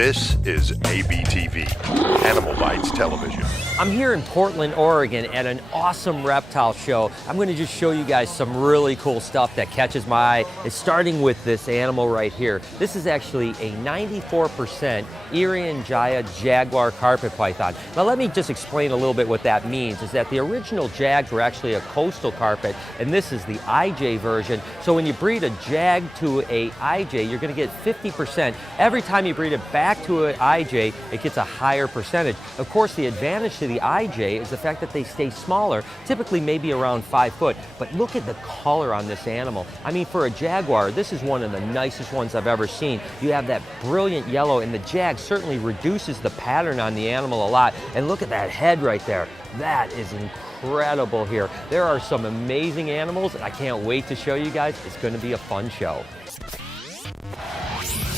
This is ABTV, Animal Bites Television. I'm here in Portland, Oregon at an awesome reptile show. I'm going to just show you guys some really cool stuff that catches my eye. It's starting with this animal right here. This is actually a 94% Irian Jaya jaguar carpet python. Now let me just explain a little bit what that means, is that the original jags were actually a coastal carpet, and this is the IJ version. So when you breed a jag to a IJ, you're going to get 50%. Every time you breed it back to an IJ, it gets a higher percentage. Of course, the advantage to the IJ is the fact that they stay smaller, typically maybe around 5 foot. But look at the color on this animal. I mean, for a jaguar, this is one of the nicest ones I've ever seen. You have that brilliant yellow, and the jag certainly reduces the pattern on the animal a lot. And look at that head right there. That is incredible here. There are some amazing animals, and I can't wait to show you guys. It's going to be a fun show.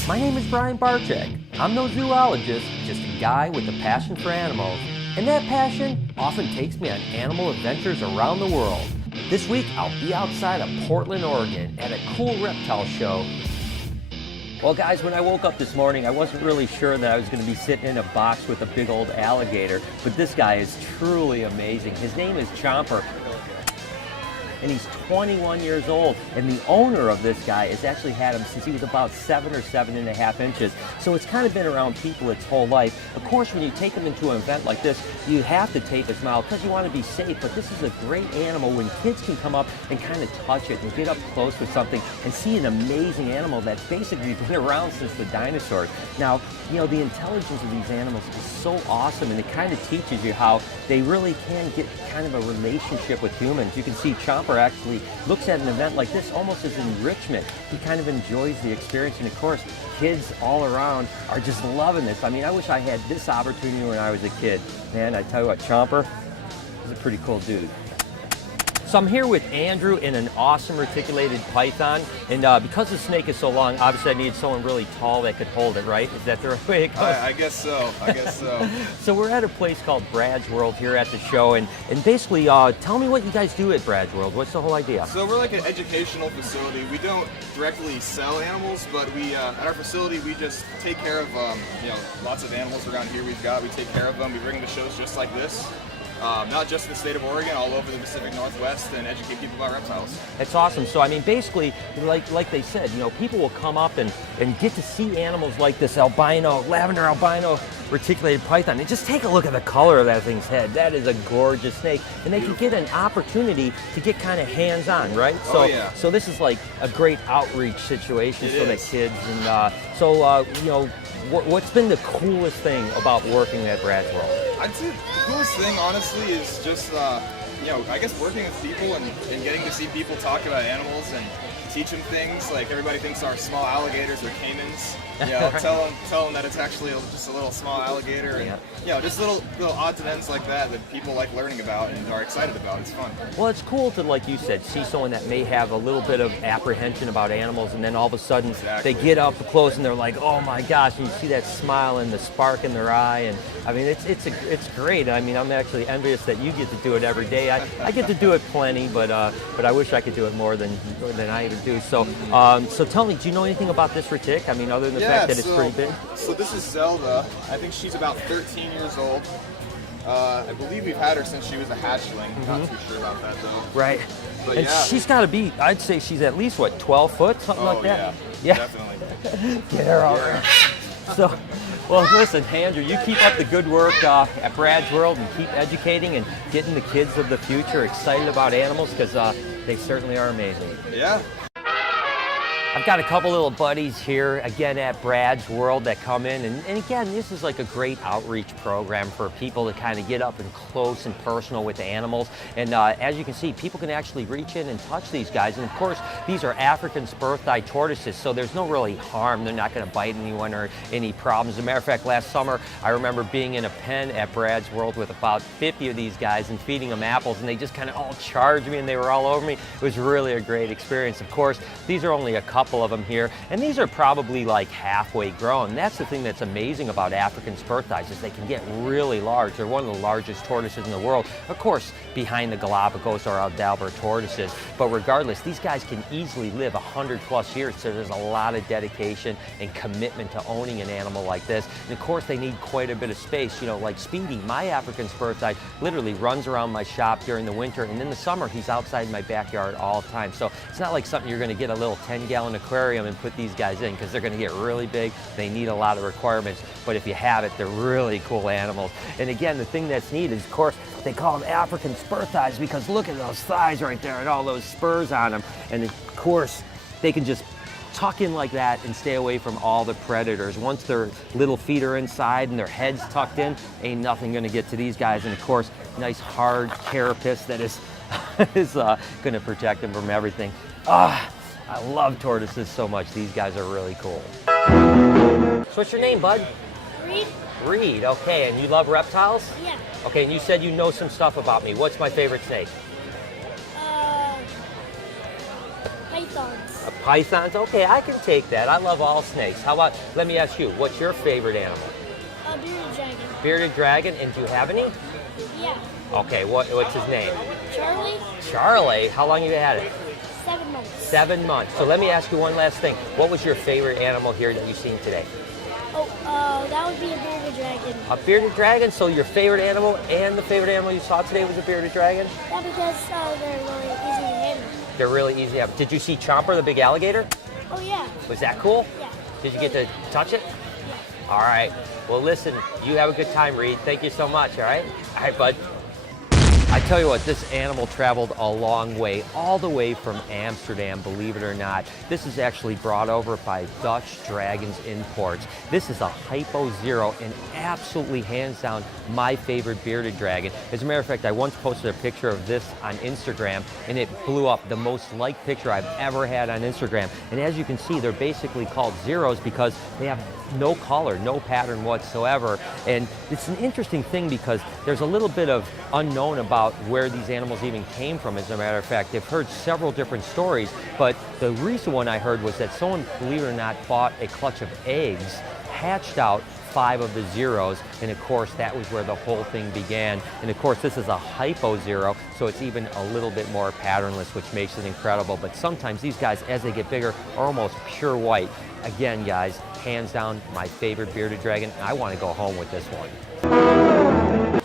My name is Brian Barczyk. I'm no zoologist, just a guy with a passion for animals. And that passion often takes me on animal adventures around the world. This week, I'll be outside of Portland, Oregon at a cool reptile show. Well guys, when I woke up this morning, I wasn't really sure that I was going to be sitting in a box with a big old alligator, but this guy is truly amazing. His name is Chomper, and he's 21 years old, and the owner of this guy has actually had him since he was about 7 or 7.5 inches. So it's kind of been around people its whole life. Of course, when you take him into an event like this, you have to tape his mouth because you want to be safe, but this is a great animal when kids can come up and kind of touch it and get up close with something and see an amazing animal that's basically been around since the dinosaurs. Now, you know, the intelligence of these animals is so awesome, and it kind of teaches you how they really can get kind of a relationship with humans. You can see Chomper actually looks at an event like this almost as enrichment. He kind of enjoys the experience, and of course, kids all around are just loving this. I mean, I wish I had this opportunity when I was a kid. Man, I tell you what, Chomper is a pretty cool dude. So I'm here with Andrew in an awesome reticulated python, and because the snake is so long, obviously I needed someone really tall that could hold it, right? Is that the right way it goes? I guess so, So we're at a place called Brad's World here at the show, and basically tell me what you guys do at Brad's World. What's the whole idea? So we're like an educational facility. We don't directly sell animals, but we at our facility we just take care of you know, lots of animals around here we take care of them. We bring them to shows just like this. Not just in the state of Oregon, all over the Pacific Northwest, and educate people about reptiles. That's awesome. So I mean, basically, like they said, you know, people will come up and get to see animals like this lavender albino reticulated python, and just take a look at the color of that thing's head. That is a gorgeous snake, and they can get an opportunity to get kind of hands-on, right? So, so this is like a great outreach situation for the kids, and you know, what's been the coolest thing about working at Brad's World? I'd say the coolest thing, honestly, is just, you know, I guess working with people and getting to see people talk about animals and teach them things. Like, everybody thinks our small alligators are caimans. You know, tell them that it's actually just a little small alligator, and you know, just little odds and ends like that people like learning about and are excited about. It's fun. Well, it's cool to, like you said, see someone that may have a little bit of apprehension about animals, and then all of a sudden they get up close and they're like, oh my gosh, and you see that smile and the spark in their eye, and I mean, it's great. I mean, I'm actually envious that you get to do it every day. I get to do it plenty, but I wish I could do it more than I even do. So so tell me, do you know anything about this retic? I mean, other than the fact that it's pretty big? So this is Zelda. I think she's about 13 years old. I believe we've had her since she was a hatchling. Not too sure about that though. Right. But and she's got to be, I'd say she's at least, what, 12 foot? Something like that? Yeah, definitely. Get her all right. So, well, listen, Andrew, you keep up the good work at Brad's World and keep educating and getting the kids of the future excited about animals, because they certainly are amazing. Yeah. I've got a couple little buddies here, again, at Brad's World that come in, and again, this is like a great outreach program for people to kind of get up and close and personal with the animals. And as you can see, people can actually reach in and touch these guys. And of course, these are African spurth-eyed tortoises, so there's no really harm. They're not going to bite anyone or any problems. As a matter of fact, last summer, I remember being in a pen at Brad's World with about 50 of these guys and feeding them apples, and they just kind of all charged me and they were all over me. It was really a great experience. Of course, these are only a couple couple of them here, and these are probably like halfway grown. That's the thing that's amazing about African spur thighs, is they can get really large. They're one of the largest tortoises in the world. Of course, behind the Galapagos or Aldabra tortoises, but regardless, these guys can easily live 100+ years, so there's a lot of dedication and commitment to owning an animal like this. And of course, they need quite a bit of space. You know, like Speedy, my African spur thigh, literally runs around my shop during the winter, and in the summer, he's outside my backyard all the time. So it's not like something you're gonna get a little 10-gallon aquarium and put these guys in, because they're gonna get really big. They need a lot of requirements, but if you have it, they're really cool animals. And again, the thing that's neat is, of course, they call them African spur thighs because look at those thighs right there and all those spurs on them. And of course, they can just tuck in like that and stay away from all the predators. Once their little feet are inside and their head's tucked in, ain't nothing gonna get to these guys. And of course, nice hard carapace that is gonna protect them from everything. I love tortoises so much. These guys are really cool. So what's your name, bud? Reed? Reed, okay, and you love reptiles? Yeah. Okay, and you said you know some stuff about me. What's my favorite snake? Pythons. Pythons? Okay, I can take that. I love all snakes. How about, let me ask you, what's your favorite animal? A bearded dragon. Bearded dragon, and do you have any? Yeah. Okay, what's his name? Charlie? Charlie? How long have you had it? 7 months. 7 months. So let me ask you one last thing. What was your favorite animal here that you've seen today? Oh, that would be a bearded dragon. A bearded dragon? So your favorite animal and the favorite animal you saw today was a bearded dragon? Yeah, because they're really easy to handle. They're really easy to have. Did you see Chomper, the big alligator? Oh, yeah. Was that cool? Yeah. Did you get to touch it? Yeah. All right. Well, listen, you have a good time, Reed. Thank you so much, all right? All right, bud. I tell you what, this animal traveled a long way, all the way from Amsterdam, believe it or not. This is actually brought over by Dutch Dragons Imports. This is a Hypo Zero, and absolutely hands down my favorite bearded dragon. As a matter of fact, I once posted a picture of this on Instagram, and it blew up, the most liked picture I've ever had on Instagram. And as you can see, they're basically called zeros because they have no color, no pattern whatsoever. And it's an interesting thing because there's a little bit of unknown about where these animals even came from. As a matter of fact, they've heard several different stories, but the recent one I heard was that someone, believe it or not, bought a clutch of eggs, hatched out 5 of the zeros, and of course that was where the whole thing began. And of course this is a Hypo Zero, so it's even a little bit more patternless, which makes it incredible. But sometimes these guys, as they get bigger, are almost pure white. Again, guys, hands down my favorite bearded dragon. I want to go home with this one.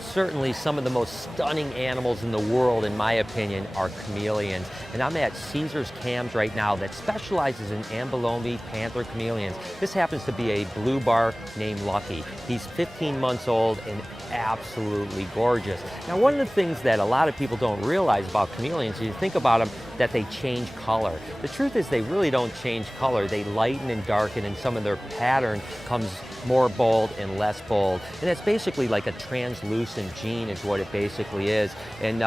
Certainly some of the most stunning animals in the world, in my opinion, are chameleons. And I'm at Caesar's Cams right now that specializes in Ambalomi panther chameleons. This happens to be a blue bar named Lucky. He's 15 months old and absolutely gorgeous. Now, one of the things that a lot of people don't realize about chameleons is you think about them that they change color. The truth is they really don't change color. They lighten and darken, and some of their pattern comes more bold and less bold. And that's basically like a translucent gene is what it basically is. And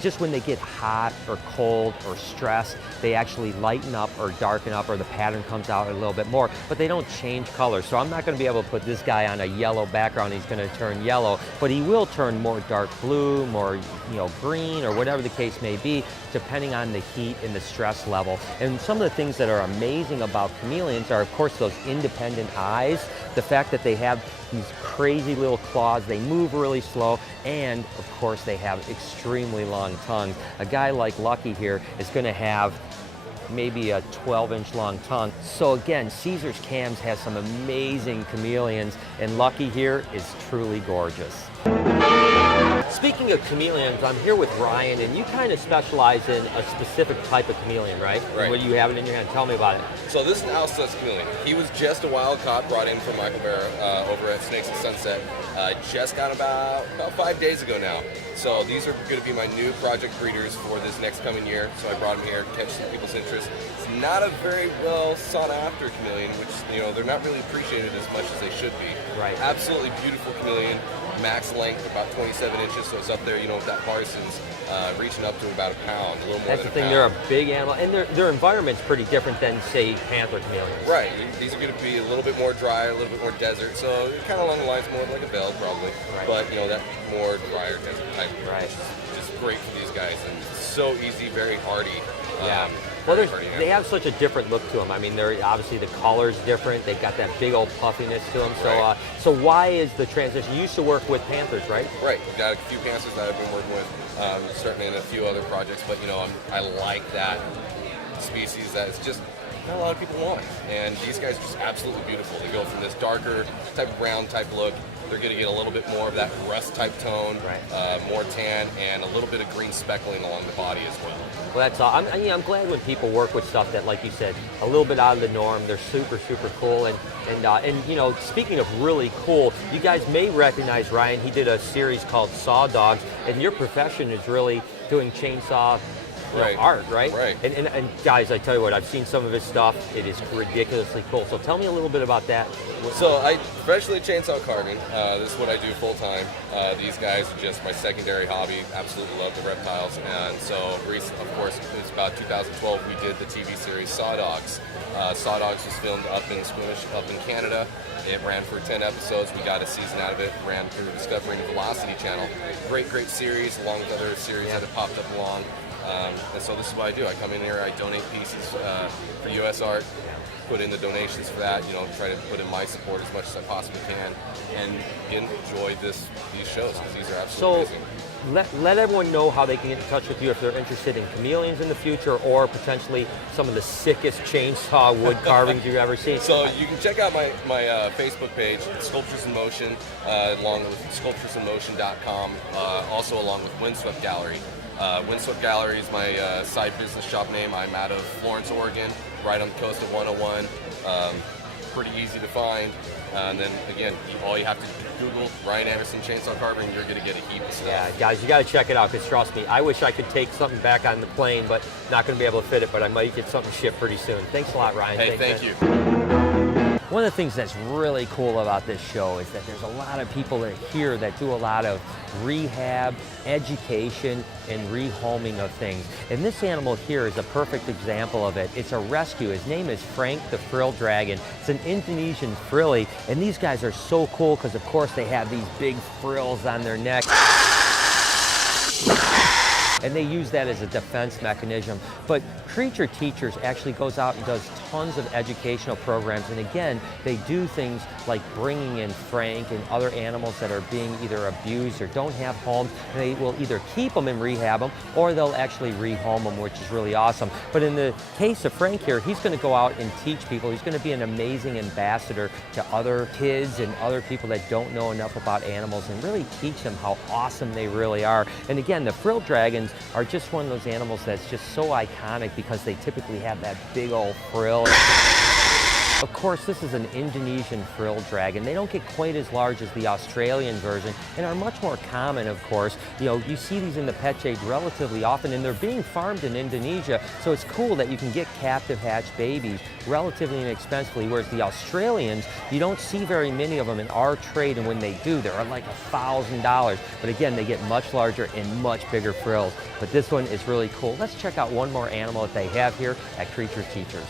just when they get hot or cold or stressed, they actually lighten up or darken up, or the pattern comes out a little bit more, but they don't change color. So I'm not gonna be able to put this guy on a yellow background, he's gonna turn yellow, but he will turn more dark blue, more green, or whatever the case may be, depending on the heat and the stress level. And some of the things that are amazing about chameleons are, of course, those independent eyes, the fact that they have these crazy little claws, they move really slow, and of course they have extremely long tongues. A guy like Lucky here is gonna have maybe a 12-inch long tongue. So again, Caesar's Cams has some amazing chameleons, and Lucky here is truly gorgeous. Speaking of chameleons, I'm here with Ryan, and you kind of specialize in a specific type of chameleon, right? Right. What do you have it in your hand? Tell me about it. So this is an Alsace chameleon. He was just a wild caught, brought in from Michael Bear over at Snakes and Sunset. Just got about 5 days ago now. So these are going to be my new project breeders for this next coming year. So I brought them here to catch some people's interest. It's not a very well sought after chameleon, which they're not really appreciated as much as they should be. Right. Absolutely beautiful chameleon. Max length about 27 inches, so it's up there, with that Parsons, reaching up to about a pound, a little more That's than the thing, a they're pound. a big animal, and their environment's pretty different than, say, panther chameleons. Right, these are going to be a little bit more dry, a little bit more desert, so kind of along the lines more like a veil probably, Right. but that more drier desert type, Right. which is just great for these guys, and so easy, very hardy. Yeah. Well, Pretty they have such a different look to them. I mean, they're obviously the color's different. They've got that big old puffiness to them. So, Right. so why is the transition? You used to work with Panthers, right? Right, got a few Panthers that I've been working with, certainly in a few other projects, but I like that species that is just not a lot of people want. And these guys are just absolutely beautiful. They go from this darker type of brown type look. They're going to get a little bit more of that rust type tone, more tan, and a little bit of green speckling along the body as well. Well, that's all. I'm glad when people work with stuff that, like you said, a little bit out of the norm. They're super, super cool. And speaking of really cool, you guys may recognize Ryan. He did a series called Saw Dogs, and your profession is really doing chainsaw art, right? Right. And guys, I tell you what, I've seen some of his stuff. It is ridiculously cool. So tell me a little bit about that. So I professionally chainsaw carving. This is what I do full time. These guys are just my secondary hobby. Absolutely love the reptiles. And so, of course, it was about 2012 we did the TV series Saw Dogs. Saw Dogs was filmed up in Squamish, up in Canada. It ran for 10 episodes. We got a season out of it. Ran through Discovery and Velocity Channel. Great, great series, along with other series that have popped up along. And so this is what I do. I come in here, I donate pieces for U.S. Art, put in the donations for that, try to put in my support as much as I possibly can, and enjoy these shows, because these are absolutely amazing. Let everyone know how they can get in touch with you if they're interested in chameleons in the future, or potentially some of the sickest chainsaw wood carvings you've ever seen. So you can check out my Facebook page, Sculptures in Motion, along with sculpturesinmotion.com, also along with Windswept Gallery. Windswept Gallery is my side business shop name. I'm out of Florence, Oregon, right on the coast of 101. Pretty easy to find. And then again, all you have to Google Ryan Anderson chainsaw carving, you're going to get a heap of stuff. Yeah, guys, you got to check it out, because trust me, I wish I could take something back on the plane, but not going to be able to fit it, but I might get something shipped pretty soon. Thanks a lot, Ryan. Hey, Thanks, thank you. One of the things that's really cool about this show is that there's a lot of people that here that do a lot of rehab, education, and rehoming of things. And this animal here is a perfect example of it. It's a rescue. His name is Frank the Frill Dragon. It's an Indonesian frilly, and these guys are so cool because, of course, they have these big frills on their neck. And they use that as a defense mechanism. But Creature Teachers actually goes out and does tons of educational programs. And again, they do things like bringing in Frank and other animals that are being either abused or don't have homes. And they will either keep them and rehab them, or they'll actually rehome them, which is really awesome. But in the case of Frank here, he's going to go out and teach people. He's going to be an amazing ambassador to other kids and other people that don't know enough about animals, and really teach them how awesome they really are. And again, the Frill Dragons are just one of those animals that's just so iconic because they typically have that big old frill. Of course, this is an Indonesian frill dragon. They don't get quite as large as the Australian version and are much more common, of course. You see these in the pet shade relatively often, and they're being farmed in Indonesia, so it's cool that you can get captive hatched babies relatively inexpensively, whereas the Australians, you don't see very many of them in our trade, and when they do, they're like $1,000. But again, they get much larger and much bigger frills. But this one is really cool. Let's check out one more animal that they have here at Creature Teachers.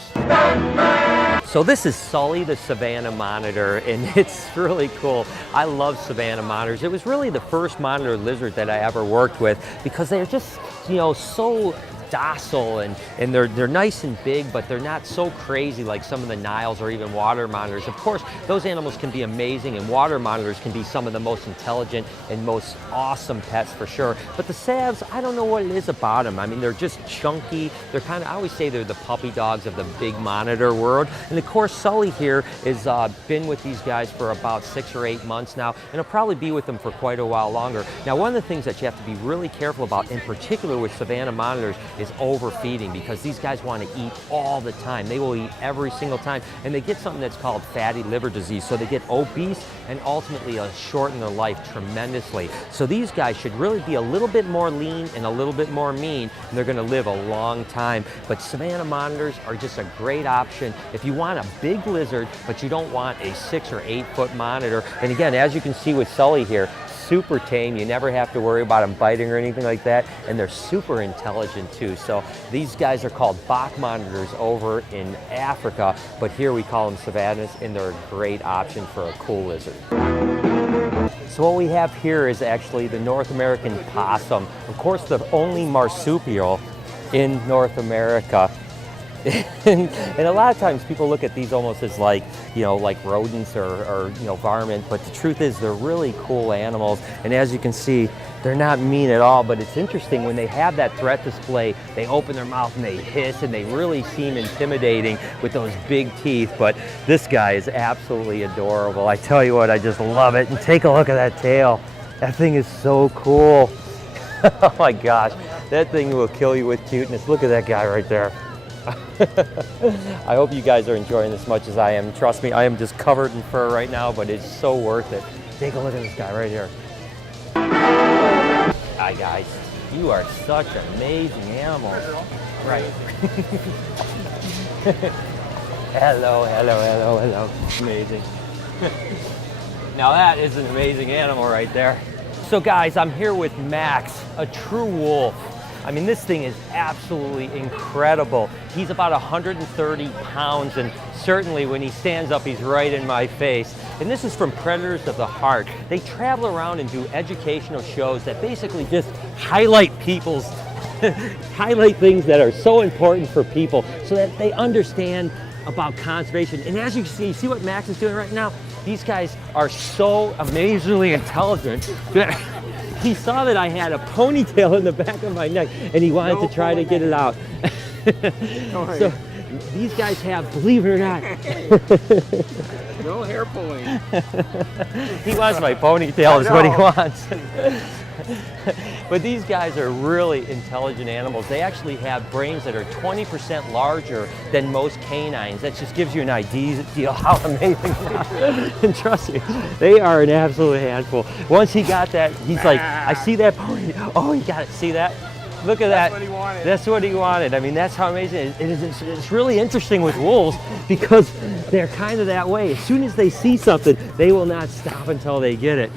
So this is Sully the Savannah Monitor, and it's really cool. I love Savannah monitors. It was really the first monitor lizard that I ever worked with, because they're just, so docile, and they're nice and big, but they're not so crazy like some of the Niles or even water monitors. Of course, those animals can be amazing, and water monitors can be some of the most intelligent and most awesome pets for sure. But the Savs, I don't know what it is about them. I mean, they're just chunky. They're kind of, I always say they're the puppy dogs of the big monitor world. And of course, Sully here has been with these guys for about 6 or 8 months now, and he'll probably be with them for quite a while longer. Now, one of the things that you have to be really careful about, in particular with Savannah monitors, is overfeeding, because these guys want to eat all the time. They will eat every single time, and they get something that's called fatty liver disease, so they get obese, and ultimately shorten their life tremendously. So these guys should really be a little bit more lean and a little bit more mean, and they're going to live a long time. But Savannah monitors are just a great option if you want a big lizard, but you don't want a 6 or 8 foot monitor. And again, as you can see with Sully here, super tame. You never have to worry about them biting or anything like that, and they're super intelligent too. So these guys are called Bach monitors over in Africa, but here we call them Savannahs, and they're a great option for a cool lizard. So what we have here is actually the North American possum. Of course, the only marsupial in North America. And a lot of times people look at these almost as like, you know, like rodents or you know, varmint, but the truth is they're really cool animals. And as you can see, they're not mean at all, but it's interesting when they have that threat display, they open their mouth and they hiss and they really seem intimidating with those big teeth. But this guy is absolutely adorable. I tell you what, I just love it. And take a look at that tail. That thing is so cool. Oh my gosh, that thing will kill you with cuteness. Look at that guy right there. I hope you guys are enjoying this as much as I am. Trust me, I am just covered in fur right now, but it's so worth it. Take a look at this guy right here. Hi guys, you are such amazing animals. Right. Hello, hello, hello, hello. Amazing. Now that is an amazing animal right there. So guys, I'm here with Max, a true wolf. I mean, this thing is absolutely incredible. He's about 130 pounds, and certainly when he stands up, he's right in my face. And this is from Predators of the Heart. They travel around and do educational shows that basically just highlight highlight things that are so important for people so that they understand about conservation. And as you can see what Max is doing right now? These guys are so amazingly intelligent that he saw that I had a ponytail in the back of my neck and he wanted to try to get it out. So these guys have, believe it or not, No hair pulling. he wants my ponytail is what he wants. But these guys are really intelligent animals. They actually have brains that are 20% larger than most canines. That just gives you an idea how amazing they are. And trust me, they are an absolute handful. Once he got that, he's like, I see that pony. Oh, he got it. See that? Look at that. That's what he wanted. That's what he wanted. I mean, that's how amazing it is. It's really interesting with wolves because they're kind of that way. As soon as they see something, they will not stop until they get it.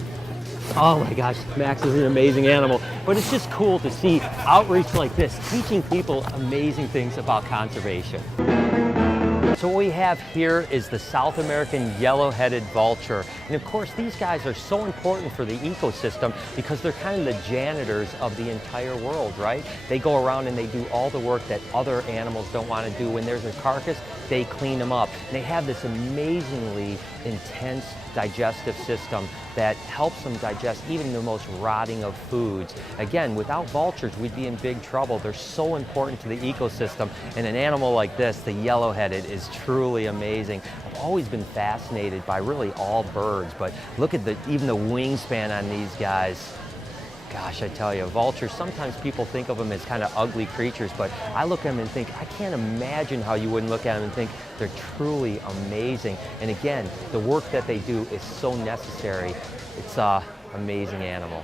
Oh my gosh, Max is an amazing animal. But it's just cool to see outreach like this, teaching people amazing things about conservation. So what we have here is the South American yellow-headed vulture. And of course, these guys are so important for the ecosystem because they're kind of the janitors of the entire world, right? They go around and they do all the work that other animals don't want to do. When there's a carcass, they clean them up. And they have this amazingly intense digestive system that helps them digest even the most rotting of foods. Again, without vultures, we'd be in big trouble. They're so important to the ecosystem, and an animal like this, the yellow-headed, is truly amazing. I've always been fascinated by really all birds, but look at even the wingspan on these guys. Gosh, I tell you, vultures, sometimes people think of them as kind of ugly creatures, but I look at them and think, I can't imagine how you wouldn't look at them and think they're truly amazing. And again, the work that they do is so necessary. It's an amazing animal.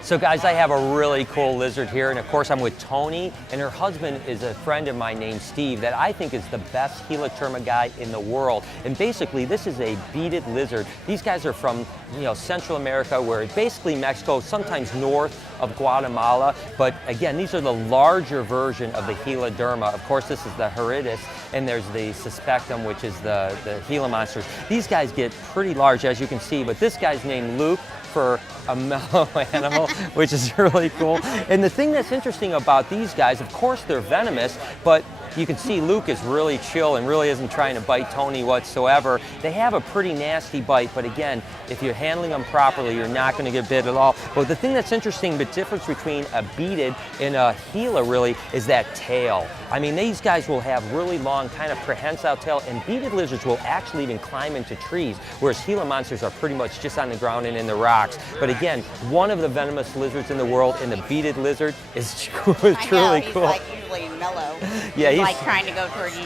So guys, I have a really cool lizard here, and of course I'm with Tony, and her husband is a friend of mine named Steve that I think is the best Heliotherma guy in the world. And basically, this is a beaded lizard. These guys are from, Central America, where basically Mexico, sometimes north of Guatemala. But again, these are the larger version of the Heliotherma. Of course, this is the Horridus, and there's the Suspectum, which is the Gila monsters. These guys get pretty large, as you can see, but this guy's named Luke for a mellow animal, which is really cool. And the thing that's interesting about these guys, of course they're venomous, but you can see Luke is really chill and really isn't trying to bite Tony whatsoever. They have a pretty nasty bite, but again, if you're handling them properly, you're not going to get bit at all. But the thing that's interesting, the difference between a beaded and a Gila really is that tail. I mean, these guys will have really long, kind of prehensile tail, and beaded lizards will actually even climb into trees, whereas Gila monsters are pretty much just on the ground and in the rocks. But again, one of the venomous lizards in the world, and the beaded lizard is truly cool. He's like usually mellow. Yeah, he's like trying to go towards you.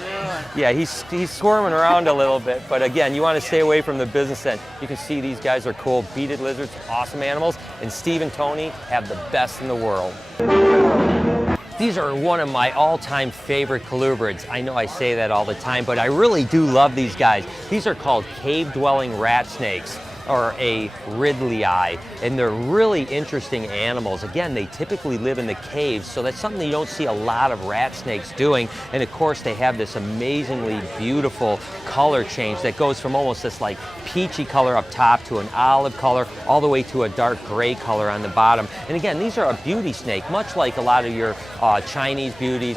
Yeah, he's squirming around a little bit, but again, you want to stay away from the business end. You can see these guys are cool. Beaded lizards, awesome animals, and Steve and Tony have the best in the world. These are one of my all-time favorite colubrids. I know I say that all the time, but I really do love these guys. These are called cave-dwelling rat snakes. or a Ridley-eye, and they're really interesting animals. Again, they typically live in the caves, so that's something you don't see a lot of rat snakes doing. And of course, they have this amazingly beautiful color change that goes from almost this like peachy color up top to an olive color, all the way to a dark gray color on the bottom. And again, these are a beauty snake, much like a lot of your Chinese beauties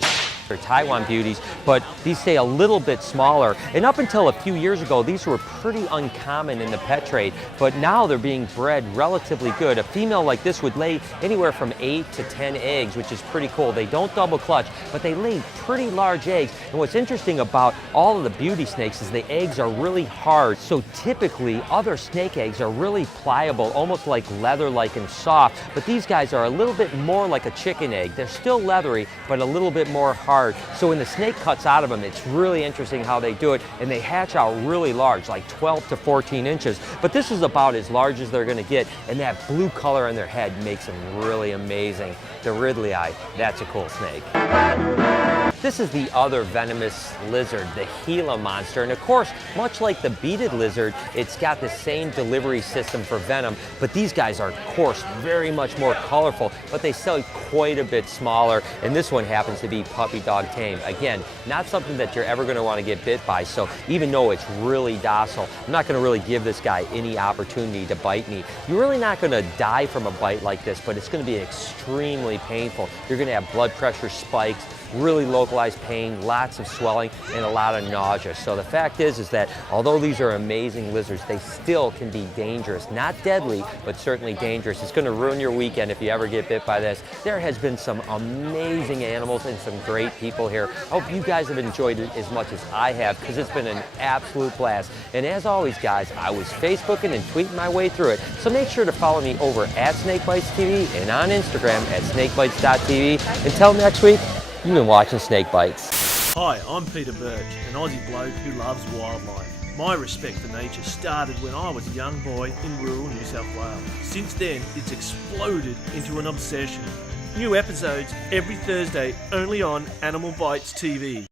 or Taiwan beauties, but these stay a little bit smaller. And up until a few years ago, these were pretty uncommon in the pet trade, but now they're being bred relatively good. A female like this would lay anywhere from 8 to 10 eggs, which is pretty cool. They don't double clutch, but they lay pretty large eggs. And what's interesting about all of the beauty snakes is the eggs are really hard. So typically, other snake eggs are really pliable, almost like leather-like and soft, but these guys are a little bit more like a chicken egg. They're still leathery, but a little bit more hard. So when the snake cuts out of them, it's really interesting how they do it, and they hatch out really large, like 12 to 14 inches. But this is about as large as they're gonna get, and that blue color on their head makes them really amazing. The Ridley-eye, that's a cool snake. This is the other venomous lizard, the Gila monster. And of course, much like the beaded lizard, it's got the same delivery system for venom, but these guys are, of course, very much more colorful, but they sell quite a bit smaller. And this one happens to be puppy dog tame. Again, not something that you're ever gonna wanna get bit by, so even though it's really docile, I'm not gonna really give this guy any opportunity to bite me. You're really not gonna die from a bite like this, but it's gonna be extremely painful. You're gonna have blood pressure spikes, really localized pain, lots of swelling, and a lot of nausea. So the fact is that although these are amazing lizards, they still can be dangerous. Not deadly, but certainly dangerous. It's gonna ruin your weekend if you ever get bit by this. There has been some amazing animals and some great people here. I hope you guys have enjoyed it as much as I have, because it's been an absolute blast. And as always, guys, I was Facebooking and tweeting my way through it. So make sure to follow me over at SnakeBytesTV and on Instagram at SnakeBytes.tv. Until next week, you've been watching Snake Bites. Hi, I'm Peter Birch, an Aussie bloke who loves wildlife. My respect for nature started when I was a young boy in rural New South Wales. Since then, it's exploded into an obsession. New episodes every Thursday, only on Animal Bites TV.